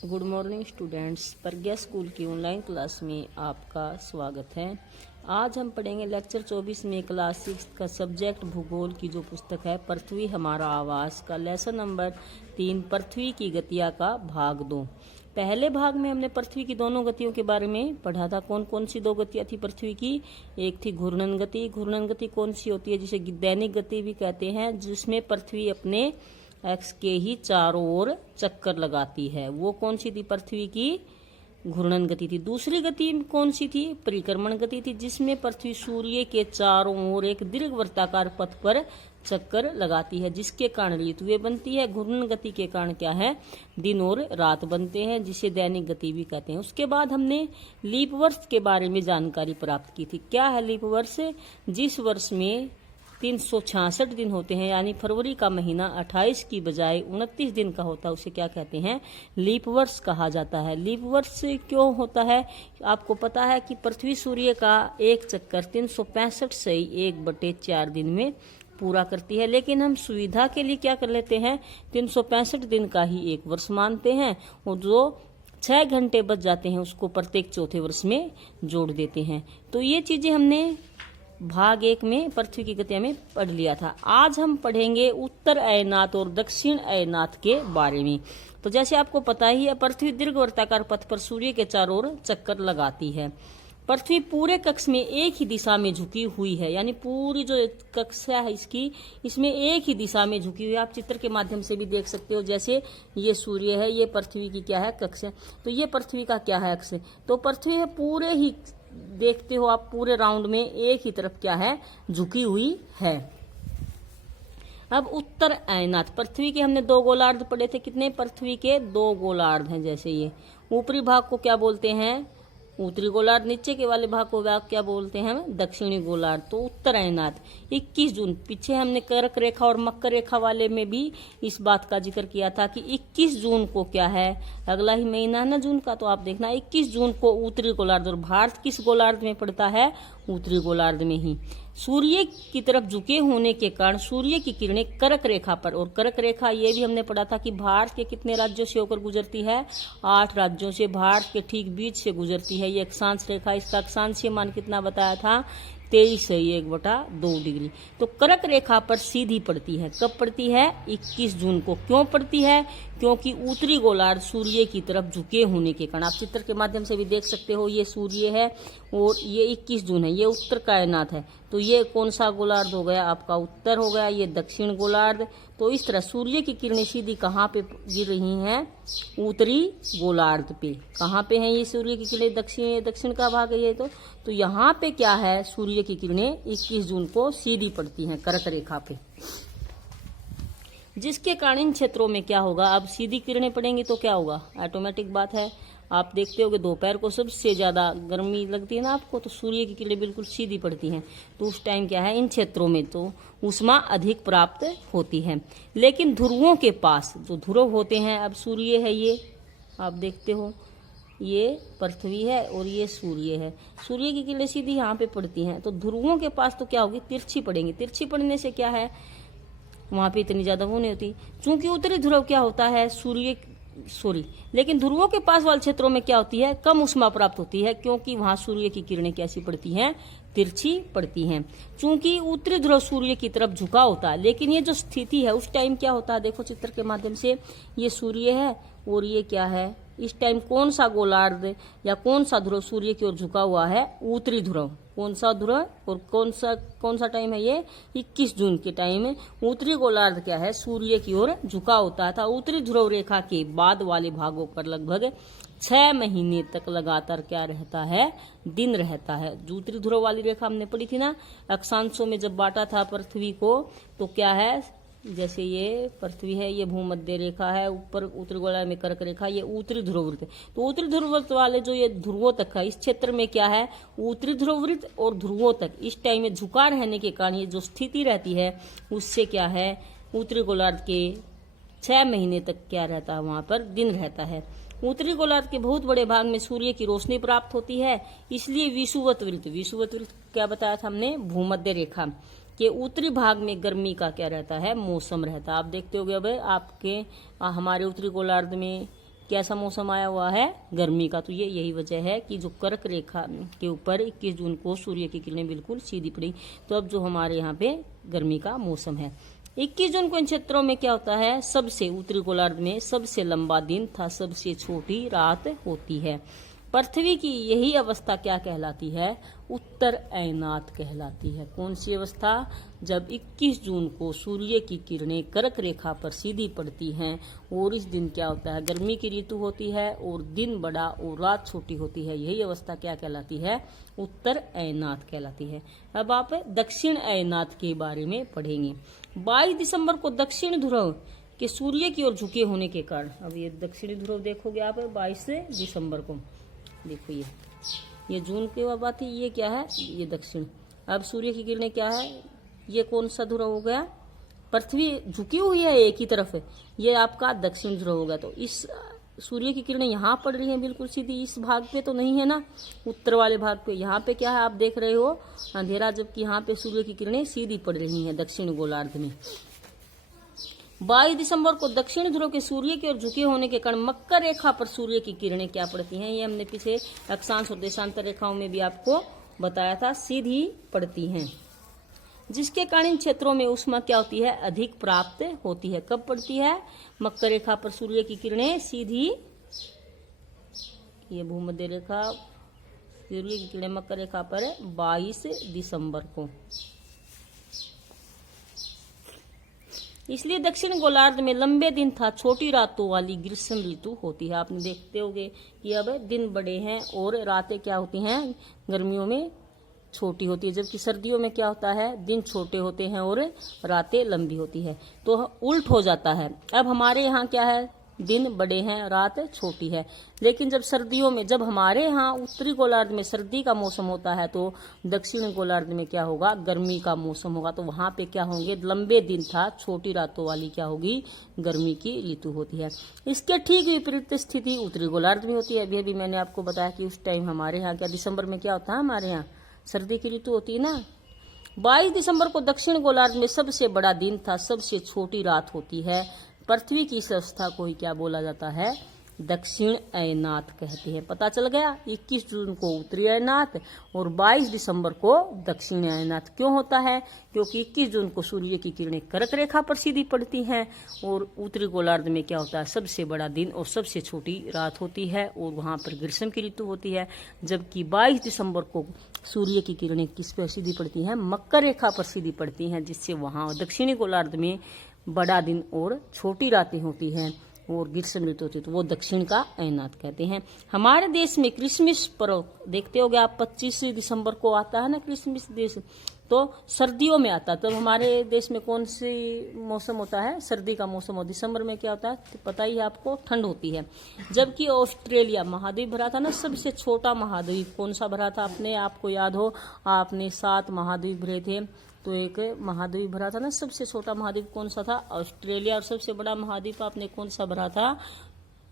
Good morning students, प्रज्ञा school की online class में आपका स्वागत है। आज हम पढ़ेंगे लेक्चर 24 में क्लास 6 का सब्जेक्ट भूगोल की जो पुस्तक है पृथ्वी हमारा आवास का लेसन नंबर 3 पृथ्वी की गतियाँ का भाग 2। पहले भाग में हमने पृथ्वी की दोनों गतियों के बारे में पढ़ा था। कौन कौन सी दो गतियाँ थी पृथ्वी की? एक थी घूर्णन गति। घूर्णन गति कौन सी होती है? जिसे दैनिक गति भी कहते हैं, जिसमें पृथ्वी अपने एक्स के ही चारों ओर चक्कर लगाती है। वो कौन सी थी? पृथ्वी की घूर्णन गति थी। दूसरी गति कौन सी थी? परिक्रमण गति थी, जिसमें पृथ्वी सूर्य के चारों ओर एक दीर्घवृत्ताकार पथ पर चक्कर लगाती है, जिसके कारण ऋतुएं बनती है। घूर्णन गति के कारण क्या है? दिन और रात बनते हैं, जिसे दैनिक गति भी कहते हैं। उसके बाद हमने लीप वर्ष के बारे में जानकारी प्राप्त की थी। क्या है लीप वर्ष? जिस वर्ष में 366 दिन होते हैं, यानी फरवरी का महीना 28 की बजाय 29 दिन का होता है, उसे क्या कहते हैं? लीप वर्ष कहा जाता है। लीप वर्ष क्यों होता है? आपको पता है कि पृथ्वी सूर्य का एक चक्कर 365 से 1/4 दिन में पूरा करती है, लेकिन हम सुविधा के लिए क्या कर लेते हैं? 365 दिन का ही एक वर्ष मानते हैं, और जो 6 घंटे बच जाते हैं उसको प्रत्येक चौथे वर्ष में जोड़ देते हैं। तो ये चीजें हमने भाग 1 में पृथ्वी की गतियां में पढ़ लिया था। आज हम पढ़ेंगे उत्तर अयनात और दक्षिण अयनात के बारे में। तो जैसे आपको पता ही है, पृथ्वी दीर्घवृत्ताकार पथ पर सूर्य के चारों ओर चक्कर लगाती है। पृथ्वी पूरे कक्ष में एक ही दिशा में झुकी हुई है, यानी पूरी जो कक्षा है इसमें एक ही दिशा में झुकी हुई है। आप चित्र के माध्यम से भी देख सकते हो। जैसे ये सूर्य है, ये पृथ्वी की क्या है? कक्ष है। तो ये पृथ्वी का क्या है? अक्ष। तो पृथ्वी है पूरे ही, देखते हो आप, पूरे राउंड में एक ही तरफ क्या है? झुकी हुई है। अब उत्तर अयनात, पृथ्वी के हमने 2 गोलार्ध पढ़े थे। कितने? पृथ्वी के 2 गोलार्ध हैं। जैसे ये ऊपरी भाग को क्या बोलते हैं? उत्तरी गोलार्ध। नीचे के वाले भाग को क्या बोलते हैं? हम दक्षिणी गोलार्ध। तो उत्तर अयनात 21 जून, पीछे हमने कर्क रेखा और मकर रेखा वाले में भी इस बात का जिक्र किया था कि 21 जून को क्या है? अगला ही महीना है ना जून का, तो आप देखना 21 जून को उत्तरी गोलार्ध। और भारत किस गोलार्ध में पड़ता है? उत्तरी गोलार्ध में ही। सूर्य की तरफ झुके होने के कारण सूर्य की किरणें कर्क रेखा पर, और कर्क रेखा ये भी हमने पढ़ा था कि भारत के कितने राज्यों से होकर गुजरती है? 8 राज्यों से, भारत के ठीक बीच से गुजरती है। ये अक्षांश रेखा, इसका अक्षांशीय मान कितना बताया था? 23 से 1/2 डिग्री। तो कर्क रेखा पर सीधी पड़ती है। कब पड़ती है? 21 जून को। क्यों पड़ती है? क्योंकि उत्तरी गोलार्ध सूर्य की तरफ झुके होने के कारण। आप चित्र के माध्यम से भी देख सकते हो, ये सूर्य है और ये 21 जून है, ये उत्तर कायनात है। तो ये कौन सा गोलार्ध हो गया? आपका उत्तर हो गया। ये दक्षिण गोलार्ध। तो इस तरह सूर्य की किरणें सीधी कहाँ पे गिर रही हैं? उत्तरी गोलार्ध पे। कहाँ पे हैं ये सूर्य की किरणें? दक्षिण का भाग है ये। तो यहाँ पे क्या है? सूर्य की किरणें 21 जून को सीधी पड़ती हैं कर्क रेखा पे, जिसके कारण इन क्षेत्रों में क्या होगा? अब सीधी किरणें पड़ेंगी तो क्या होगा? ऑटोमेटिक बात है। आप देखते हो कि दोपहर को सबसे ज्यादा गर्मी लगती है ना आपको, तो सूर्य की किरणें बिल्कुल सीधी पड़ती हैं। तो उस टाइम क्या है? इन क्षेत्रों में तो ऊष्मा अधिक प्राप्त होती है। लेकिन ध्रुवों के पास जो ध्रुव होते हैं, अब सूर्य है, ये आप देखते हो, ये पृथ्वी है और ये सूर्य है। सूर्य की किरणें सीधी यहाँ पे पड़ती हैं। तो ध्रुवों के पास तो क्या होगी? तिरछी पड़ेंगी। तिरछी पड़ने से क्या है? वहां पे इतनी ज्यादा वो नहीं होती। चूंकि उत्तरी ध्रुव क्या होता है? लेकिन ध्रुवों के पास वाले क्षेत्रों में क्या होती है? कम ऊष्मा प्राप्त होती है, क्योंकि वहां सूर्य की किरणें कैसी पड़ती हैं? तिरछी पड़ती हैं। चूंकि उत्तरी ध्रुव सूर्य की तरफ झुका होता है, लेकिन ये जो स्थिति है उस टाइम क्या होता है? देखो चित्र के माध्यम से, ये सूर्य है और ये क्या है? इस टाइम कौन सा गोलार्ध या कौन सा ध्रुव सूर्य की ओर झुका हुआ है? उत्तरी ध्रुव। कौन सा ध्रुव और कौन सा टाइम है? ये 21 जून के टाइम है। उत्तरी गोलार्ध क्या है? सूर्य की ओर झुका होता था। उत्तरी ध्रुव रेखा के बाद वाले भागों पर लगभग 6 महीने तक लगातार क्या रहता है? दिन रहता है। जो उत्तरी ध्रुव वाली रेखा हमने पढ़ी थी ना, अक्षांशों में जब बांटा था पृथ्वी को, तो क्या है? जैसे ये पृथ्वी है, ये भूमध्य रेखा है, ऊपर उत्तरी गोलार्ध में कर्क रेखा, ये उत्तरी ध्रुववृत्त। तो उत्तरी ध्रुववृत्त वाले जो ये ध्रुवों तक है, इस क्षेत्र में क्या है? उत्तरी ध्रुववृत्त और ध्रुवों तक इस टाइम में झुका रहने के कारण ये जो स्थिति रहती है, उससे क्या है? उत्तरी गोलार्ध के 6 महीने तक क्या रहता है? वहां पर दिन रहता है। उत्तरी गोलार्ध के बहुत बड़े भाग में सूर्य की रोशनी प्राप्त होती है, इसलिए विषुवत वृत्त क्या बताया था हमने? भूमध्य रेखा के उत्तरी भाग में गर्मी का क्या रहता है? मौसम रहता है। आप देखते होगे अब आपके हमारे उत्तरी गोलार्ध में कैसा मौसम आया हुआ है, गर्मी का। तो ये यही वजह है कि जो कर्क रेखा के ऊपर 21 जून को सूर्य की किरणें बिल्कुल सीधी पड़ी। तो अब जो हमारे यहाँ पे गर्मी का मौसम है। 21 जून को इन क्षेत्रों में क्या होता है, सबसे उत्तरी गोलार्ध में सबसे लंबा दिन था, सबसे छोटी रात होती है। पृथ्वी की यही अवस्था क्या कहलाती है, उत्तर अयनात कहलाती है। कौन सी अवस्था, जब 21 जून को सूर्य की किरणें कर्क रेखा पर सीधी पड़ती हैं और इस दिन क्या होता है, गर्मी की ऋतु होती है और दिन बड़ा और रात छोटी होती है। यही अवस्था क्या कहलाती है, उत्तर अयनात कहलाती है। अब आप दक्षिण अयनात के बारे में पढ़ेंगे। 22 दिसंबर को दक्षिण ध्रुव के सूर्य की ओर झुके होने के कारण, अब ये दक्षिणी ध्रुव देखोगे आप 22 दिसंबर को, देखो ये जून की बात है, ये क्या है, ये दक्षिण। अब सूर्य की किरणें क्या है, ये कौन सा ध्रुव हो गया, पृथ्वी झुकी हुई है एक ही तरफ है, ये आपका दक्षिण ध्रुव हो गया। तो इस सूर्य की किरणें यहाँ पड़ रही हैं बिल्कुल सीधी, इस भाग पे तो नहीं है ना, उत्तर वाले भाग पे। यहाँ पे क्या है, आप देख रहे हो अंधेरा, जबकि यहाँ पे सूर्य की किरणें सीधी पड़ रही हैं दक्षिण गोलार्ध में। 22 दिसंबर को दक्षिण ध्रुव के सूर्य की ओर झुके होने के कारण मकर रेखा पर सूर्य की किरणें क्या पड़ती हैं, ये हमने पीछे अक्षांश और देशांतर रेखाओं में भी आपको बताया था, सीधी पड़ती हैं। जिसके कारण इन क्षेत्रों में ऊष्मा क्या होती है, अधिक प्राप्त होती है। कब पड़ती है, मकर रेखा पर सूर्य की किरणें सीधी, ये भूमध्य रेखा, सूर्य की किरणें मकर रेखा पर 22 दिसंबर को। इसलिए दक्षिण गोलार्ध में लंबे दिन था, छोटी रातों वाली ग्रीष्म ऋतु होती है। आपने देखते होंगे कि अब दिन बड़े हैं और रातें क्या होती हैं, गर्मियों में छोटी होती है, जबकि सर्दियों में क्या होता है, दिन छोटे होते हैं और रातें लंबी होती है। तो उल्ट हो जाता है। अब हमारे यहाँ क्या है, दिन बड़े हैं, रात छोटी है। लेकिन जब सर्दियों में, जब हमारे यहाँ उत्तरी गोलार्ध में सर्दी का मौसम होता है, तो दक्षिण गोलार्ध में क्या होगा, गर्मी का मौसम होगा। तो वहां पे क्या होंगे, लंबे दिन था, छोटी रातों वाली क्या होगी, गर्मी की ऋतु होती है। इसके ठीक विपरीत स्थिति उत्तरी गोलार्ध में होती है। अभी अभी मैंने आपको बताया कि उस टाइम हमारे यहाँ क्या, दिसंबर में क्या होता है, हमारे यहाँ सर्दी की ऋतु होती है ना। 22 दिसंबर को दक्षिण गोलार्ध में सबसे बड़ा दिन था, सबसे छोटी रात होती है। पृथ्वी की इस अवस्था को ही क्या बोला जाता है, दक्षिण अयनात कहते हैं। पता चल गया, 21 जून को उत्तरी अयनात और 22 दिसंबर को दक्षिण अयनात। क्यों होता है, क्योंकि 21 जून को सूर्य की किरणें कर्क रेखा पर सीधी पड़ती हैं और उत्तरी गोलार्ध में क्या होता है, सबसे बड़ा दिन और सबसे छोटी रात होती है और वहां पर ग्रीष्म की ऋतु होती है। जबकि 22 दिसंबर को सूर्य की किरणें किस पर सीधी पड़ती हैं, मकर रेखा पर सीधी पड़ती हैं, जिससे वहां दक्षिणी गोलार्ध में बड़ा दिन और छोटी रातें होती हैं और ग्रीष्म ऋतु होती है। तो वो दक्षिण का अयनात कहते हैं। हमारे देश में क्रिसमस पर्व देखते होगे आप, 25 दिसंबर को आता है ना क्रिसमस देश, तो सर्दियों में आता है। तो हमारे देश में कौन सी मौसम होता है, सर्दी का मौसम हो। दिसंबर में क्या होता है, तो पता ही है आपको, ठंड होती है। जबकि ऑस्ट्रेलिया महाद्वीप भरा था ना, सबसे छोटा महाद्वीप कौन सा भरा था, अपने आपको याद हो, आपने 7 महाद्वीप भरे थे, तो एक महाद्वीप भरा था ना, सबसे छोटा महाद्वीप कौन सा था, ऑस्ट्रेलिया। और सबसे बड़ा महाद्वीप आपने कौन सा भरा था,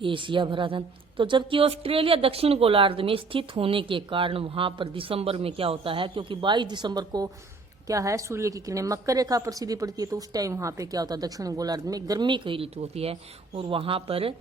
एशिया भरा था। तो जबकि ऑस्ट्रेलिया दक्षिण गोलार्ध में स्थित होने के कारण वहां पर दिसंबर में क्या होता है, क्योंकि 22 दिसंबर को क्या है, सूर्य की किरणें मकर रेखा पर सीधी पड़ती है, तो उस टाइम वहां पे क्या होता है, दक्षिण गोलार्ध में गर्मी की ऋतु होती है और वहां पर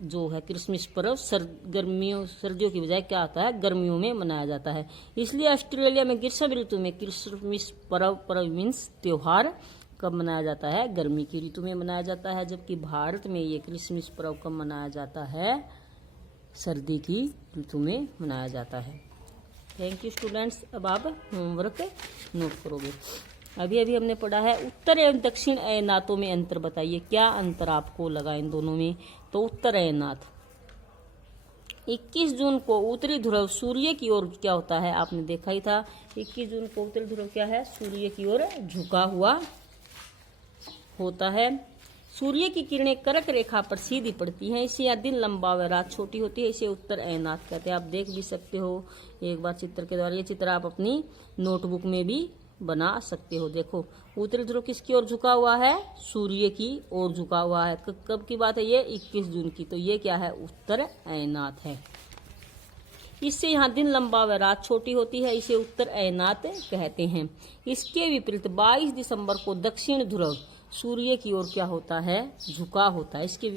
जो है क्रिसमस पर्व सर्दियों की बजाय क्या आता है, गर्मियों में मनाया जाता है। इसलिए ऑस्ट्रेलिया में ग्रीष्म ऋतु में क्रिसमस पर्व मीन्स त्योहार कब मनाया जाता है, गर्मी की ऋतु में मनाया जाता है। जबकि भारत में ये क्रिसमस पर्व कब मनाया जाता है, सर्दी की ऋतु में मनाया जाता है। Thank you students. अब आप होमवर्क नोट करोगे। अभी अभी हमने पढ़ा है उत्तर एवं दक्षिण अयनातों में अंतर बताइए, क्या अंतर आपको लगा इन दोनों में। तो उत्तर अयनात, 21 जून को उत्तरी ध्रुव सूर्य की ओर क्या होता है, आपने देखा ही था। 21 जून को उत्तरी ध्रुव क्या है, सूर्य की ओर झुका हुआ होता है। सूर्य की किरणें कर्क रेखा पर सीधी पड़ती हैं, इसे दिन लंबा व रात छोटी होती है, इसे उत्तर अयनात कहते हैं। आप देख भी सकते हो एक बार चित्र के द्वारा, ये चित्र आप अपनी नोटबुक में भी बना सकते हो। देखो उत्तरी ध्रुव किसकी ओर झुका हुआ है, सूर्य की ओर झुका हुआ है। कब की बात है ये, 21 जून की। तो ये क्या है, उत्तर अयनात है। इससे यहाँ दिन लंबा व रात छोटी होती है, इसे उत्तर अयनात कहते हैं। इसके विपरीत 22 दिसंबर को दक्षिण ध्रुव सूर्य की ओर क्या होता है, झुका होता है। इसके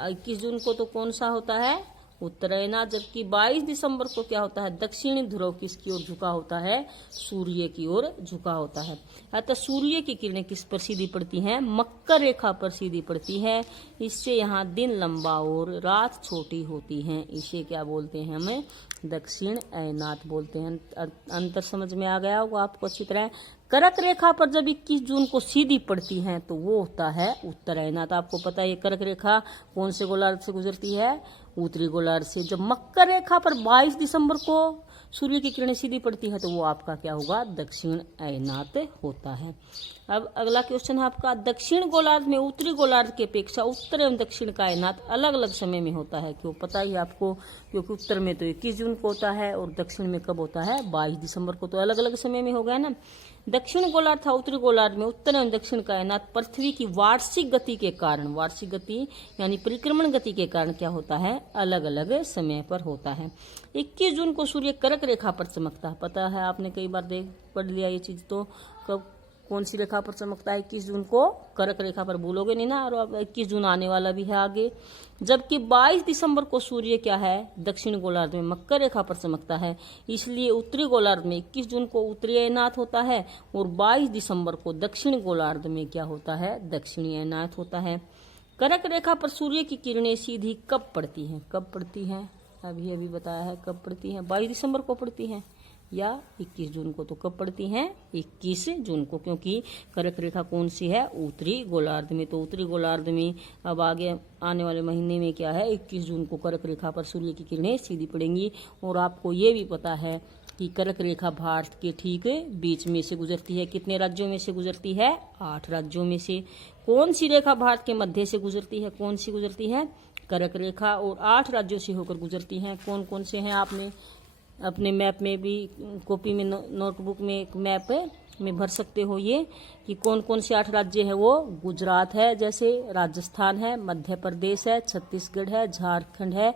21 जून को तो कौन सा होता है, उत्तरायणात, जबकि 22 दिसंबर को क्या होता है, दक्षिणी ध्रुव किसकी ओर झुका होता है, सूर्य की ओर झुका होता है। अतः सूर्य की किरणें किस पर सीधी पड़ती हैं, मकर रेखा पर सीधी पड़ती है। इससे यहाँ दिन लंबा और रात छोटी होती है। इसे क्या बोलते हैं, हमें दक्षिण अयनात बोलते हैं। अंतर समझ में आ गया होगा आपको अच्छी तरह। कर्क रेखा पर जब 21 जून को सीधी पड़ती है तो वो होता है उत्तरायणात। आपको पता है ये कर्क रेखा कौन से गोलार्ध से गुजरती है, उत्तरी गोलार्ध से। जब मकर रेखा पर 22 दिसंबर को सूर्य की किरणें सीधी पड़ती है तो वो आपका क्या होगा, दक्षिण अयनात होता है। अब अगला क्वेश्चन है आपका, दक्षिण गोलार्ध में उत्तरी गोलार्ध की अपेक्षा उत्तर एवं दक्षिण का अयनात अलग अलग समय में होता है। क्यों, पता ही आपको, क्योंकि उत्तर में तो 21 जून को होता है और दक्षिण में कब होता है, 22 दिसंबर को। तो अलग अलग समय में हो गया ना। दक्षिण गोलार्ध था उत्तरी गोलार्ध में उत्तर एवं दक्षिण का अयनात पृथ्वी की वार्षिक गति के कारण, वार्षिक गति यानी परिक्रमण गति के कारण क्या होता है, अलग अलग समय पर होता है। 21 जून को सूर्य कर्क रेखा पर चमकता है। पता है आपने कई बार पढ़ लिया ये चीज। तो कब, कौन सी रेखा पर चमकता है, 21 जून को कर्क रेखा पर, भूलोगे नहीं ना। और अब 21 जून आने वाला भी है आगे। जबकि 22 दिसंबर को सूर्य क्या है, दक्षिण गोलार्ध में मकर रेखा पर चमकता है। इसलिए उत्तरी गोलार्ध में 21 जून को उत्तरी अयनात होता है और 22 दिसंबर को दक्षिण गोलार्ध में क्या होता है, दक्षिणी अयनात होता है। कर्क रेखा पर सूर्य की किरणें सीधी कब पड़ती हैं, कब पड़ती हैं, अभी अभी बताया है कब पड़ती हैं, 22 दिसंबर को पड़ती हैं या 21 जून को। तो कब पड़ती हैं, 21 जून को, क्योंकि कर्क रेखा कौन सी है, उत्तरी गोलार्ध में। तो उत्तरी गोलार्ध में अब आगे आने वाले महीने में क्या है, 21 जून को कर्क रेखा पर सूर्य की किरणें सीधी पड़ेंगी। और आपको ये भी पता है कि कर्क रेखा भारत के ठीक बीच में से गुजरती है। कितने राज्यों में से गुजरती है, 8 राज्यों में से। कौन सी रेखा भारत के मध्य से गुजरती है, कौन सी गुजरती है, कर्क रेखा, और 8 राज्यों से होकर गुजरती है। कौन कौन से हैं, आपने अपने मैप में भी, कॉपी में, नोटबुक में एक मैप में भर सकते हो ये कि कौन कौन से 8 राज्य है वो। गुजरात है, जैसे राजस्थान है, मध्य प्रदेश है, छत्तीसगढ़ है, झारखंड है,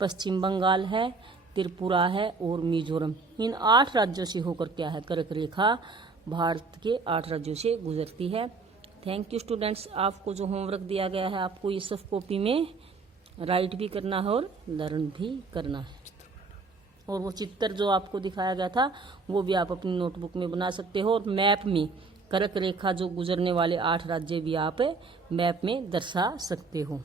पश्चिम बंगाल है, त्रिपुरा है और मिजोरम। इन 8 राज्यों से होकर क्या है, कर्क रेखा भारत के 8 राज्यों से गुजरती है। Thank you students. आपको जो होमवर्क दिया गया है आपको ये सब कॉपी में राइट भी करना है और लर्न भी करना है। और वो चित्र जो आपको दिखाया गया था वो भी आप अपनी नोटबुक में बना सकते हो। और मैप में कर्क रेखा जो गुजरने वाले 8 राज्य भी आप मैप में दर्शा सकते हो।